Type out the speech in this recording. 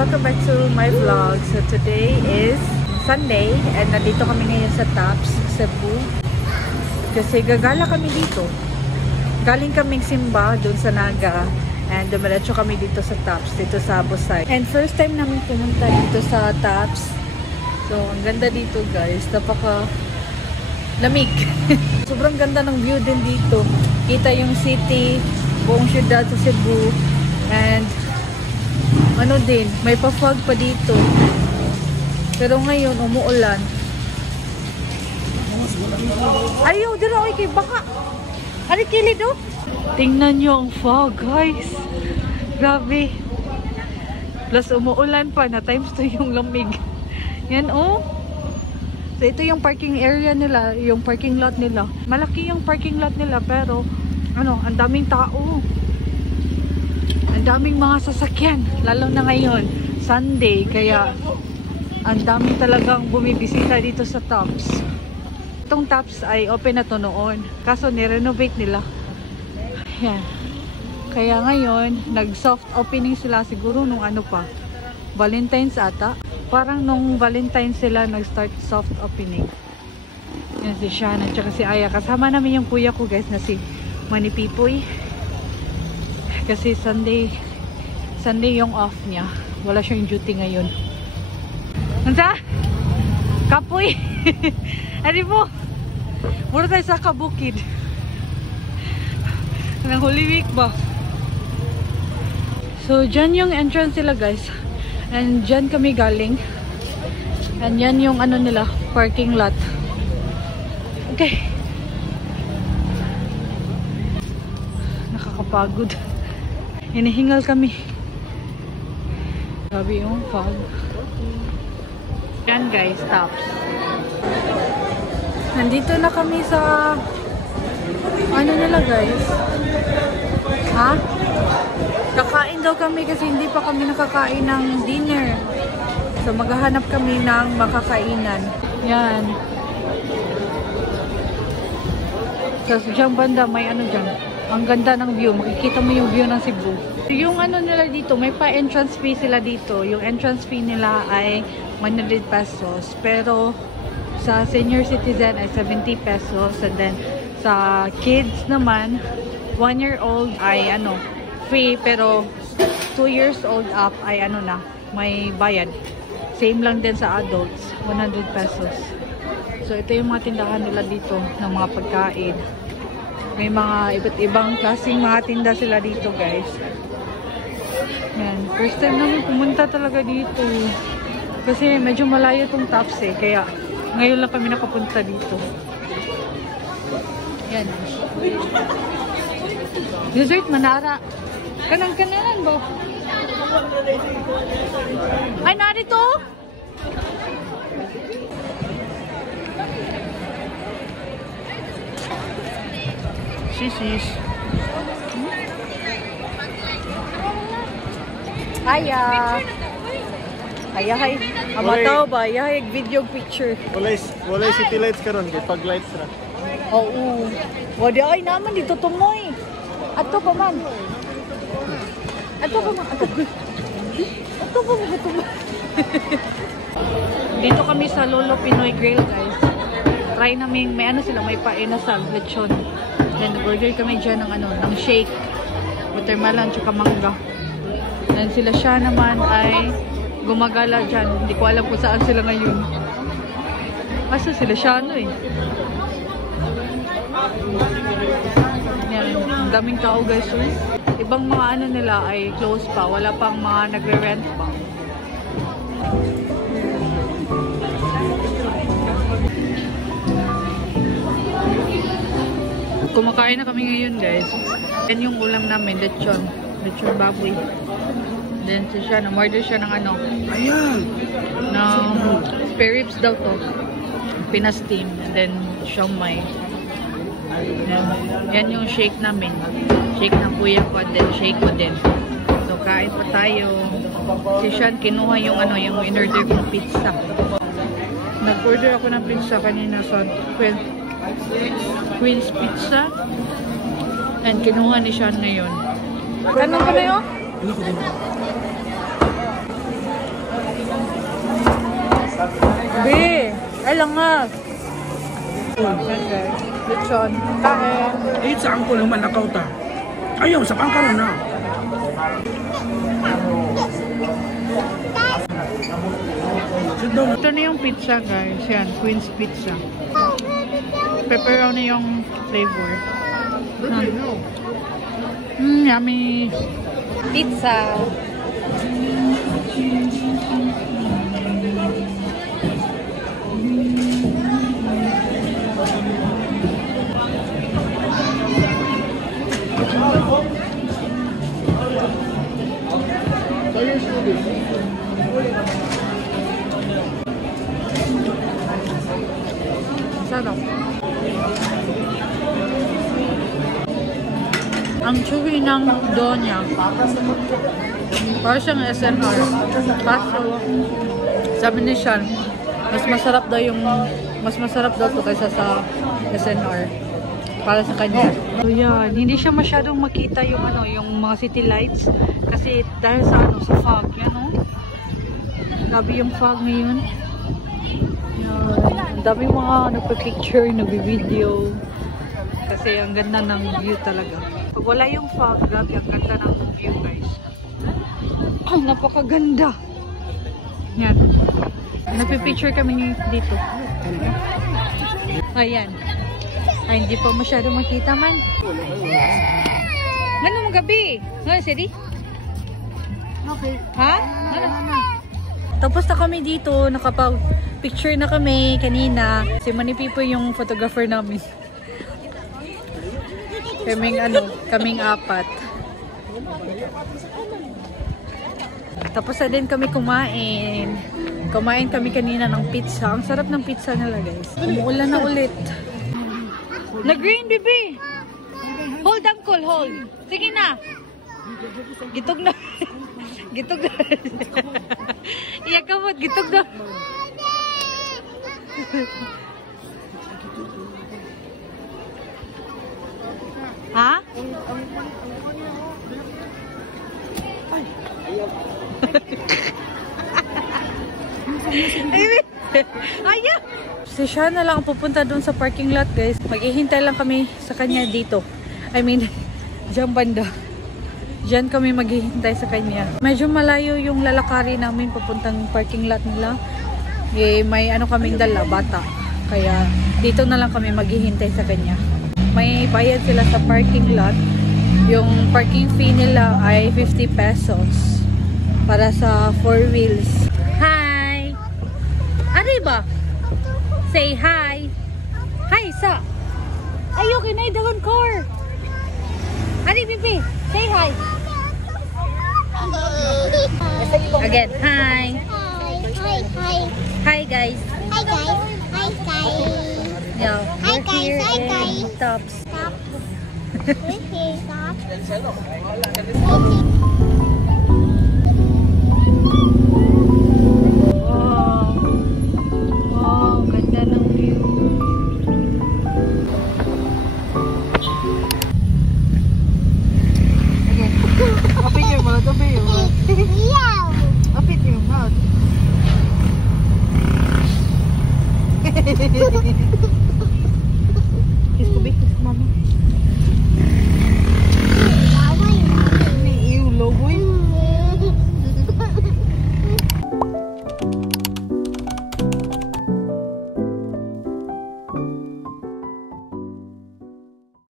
Welcome back to my vlog. So today is Sunday and nandito kami ngayon sa Taps, Cebu. Kasi gagala kami dito. Galing kaming simba doon sa Naga and dumiretso kami dito sa Taps, dito sa Busay. And first time namin pumunta dito sa Taps. So ang ganda dito guys, napaka lamig. Sobrang ganda ng view din dito. Kita yung city, buong syudad sa Cebu and ano din, may pa-fog pa dito. Pero ngayon, umuulan. Ayaw, dira oy kay baka. Ari kilid oh. Tingnan nyo ang fog, guys. Grabe. Plus umuulan pa na times 2 yung lamig. Yan oh. So ito yung parking area nila, yung parking lot nila. Malaki yung parking lot nila pero ano, ang daming tao. Ang daming mga sasakyan, lalo na ngayon, Sunday, kaya ang daming talagang bumibisita dito sa Taps. Itong Taps ay open na to noon, kaso nirenovate nila. Yan. Kaya ngayon, nag-soft opening sila siguro nung ano pa, Valentine's ata. Parang nung Valentine's sila nag-start soft opening. Yan si Shannon, tsaka si Aya. Kasama namin yung kuya ko guys na si Manny Pipoy. Kasi Sunday yung off niya. Wala siyang duty ngayon. Nansa? Kapoy! Ano mo? Mura tayo sa kabukid. Nang Holy Week ba? So, dyan yung entrance nila guys. And dyan kami galing. And yan yung ano nila, parking lot. Okay. Nakakapagod. Hinihingal kami. Grabe yung fog. Yan guys, Taps. Nandito na kami sa ano nila guys? Ha? Kakain daw kami kasi hindi pa kami nakakain ng dinner. So maghahanap kami ng makakainan. Yan. Sa siyang banda may ano dyan. Ang ganda ng view. Makikita mo yung view ng Cebu. Yung ano nila dito, may pa-entrance fee sila dito. Yung entrance fee nila ay 100 pesos. Pero sa senior citizen ay 70 pesos. And then sa kids naman, 1 year old ay ano, free. Pero 2 years old up ay ano na, may bayad. Same lang din sa adults, 100 pesos. So ito yung mga tindahan nila dito ng mga pagkain. May mga iba't ibang klaseng mga tinda sila dito guys. Yan. First time namin pumunta talaga dito. Kasi medyo malayo tong Taps eh. Kaya ngayon lang kami nakapunta dito. Yan. Dessert manara. Kanang-kananan ba? Ay, narito! Sisis. Aya. Aya hay. Amataw ba? Aya hay video picture. Walay city lights karon, pag lights ra. Oo. Wadi ay naman dito tumoy. Ato pa man. Ato pa man. Ato pa man. Dito kami sa Lolo Pinoy Grill guys. Try namin may ano sila, may painasal, lechon. Then, order kami dyan ng, ano, ng shake, watermelon, tsaka mangga. Then, sila siya naman ay gumagala dyan. Hindi ko alam kung saan sila ngayon. Asa sila siya, ano eh. Yan, daming tao guys. So, ibang mga ano nila ay close pa. Wala pang mga nagre-rent pa. Kumakain na kami ngayon guys. Yan yung ulam namin, lechon. Lechon baboy. Then siya, na-order siya ng ano. Ayan! Ng spare ribs daw to. Pina-steam. And then, siomai. Yan yung shake namin. Shake ng kuya ko, and then shake ko din. So, kain pa tayo. Si Sean, kinuha yung yung in-order kong pizza. Nag-order ako ng pizza kanina sa Queen's Pizza. And kinuha ni Sean ngayon. Kanong ka na yun? Be! Ay lang nga! Okay. Lechon. Kain. Saan ko naman nakaw ta? Ayaw, sa pangkaroon na. Ito na yung pizza, guys. Yan, Queen's Pizza. Pepperoni yung flavor. Yummy. Pizza. Sarap. Ang chewy ng dough niya. Parang siyang SNR. Kaso, sabi ni Sean, mas masarap daw to kaysa sa SNR. Para sa kanya. So yan, hindi siya masyadong makita yung yung mga city lights kasi dahil sa sa fog, yan Grabe yung fog ngayon. Yan. Ang daming mga nagpa-picture, nagbi-video. Kasi ang ganda ng view talaga. Pag wala yung fog, grabe ang ganda ng view, guys. Oh, napakaganda. Yan. Nagpi-picture kami dito. Ayan. Ay, hindi pa masyado makita man. Ano mo gabi? Ano, Siri? Okay. Ha? Ano? Tapos na kami dito. Nakapag-picture na kami kanina. Si Manny Pipo yung photographer namin. Kaming apat. Tapos na din kami kumain. Kumain kami kanina ng pizza. Ang sarap ng pizza nila, guys. Umuulan na ulit. Nag-green, baby! Hold, uncle, hold. Sige na. Gitog na. Gitog na. Iyak ka mo, gitog na. Ha? Ayaw! Si Sean na lang pupunta dun sa parking lot, guys. Maghihintay lang kami sa kanya dito. I mean, dyan banda. Dyan kami maghihintay sa kanya. Medyo malayo yung lalakari namin papuntang parking lot nila. May kaming dala, bata. Kaya dito na lang kami maghihintay sa kanya. May bayad sila sa parking lot. Yung parking fee nila ay 50 pesos. Para sa 4 wheels. Hi! Arriba! Say hi! Hi, sa! Ayo, kinay dagon car! Ari, bibi! Say hi! Again, hi! Hi, guys! Hi guys! Hi guys! Yo, Hi we're guys! here Hi in guys! Tops. Stop! We're here, stop! Wow! Wow, ganda ng view. Again. Apit your mouth, apit your mouth. Yeah! Apit your mouth. Kiss ko, kiss ko, mama. Ini iu, logoy.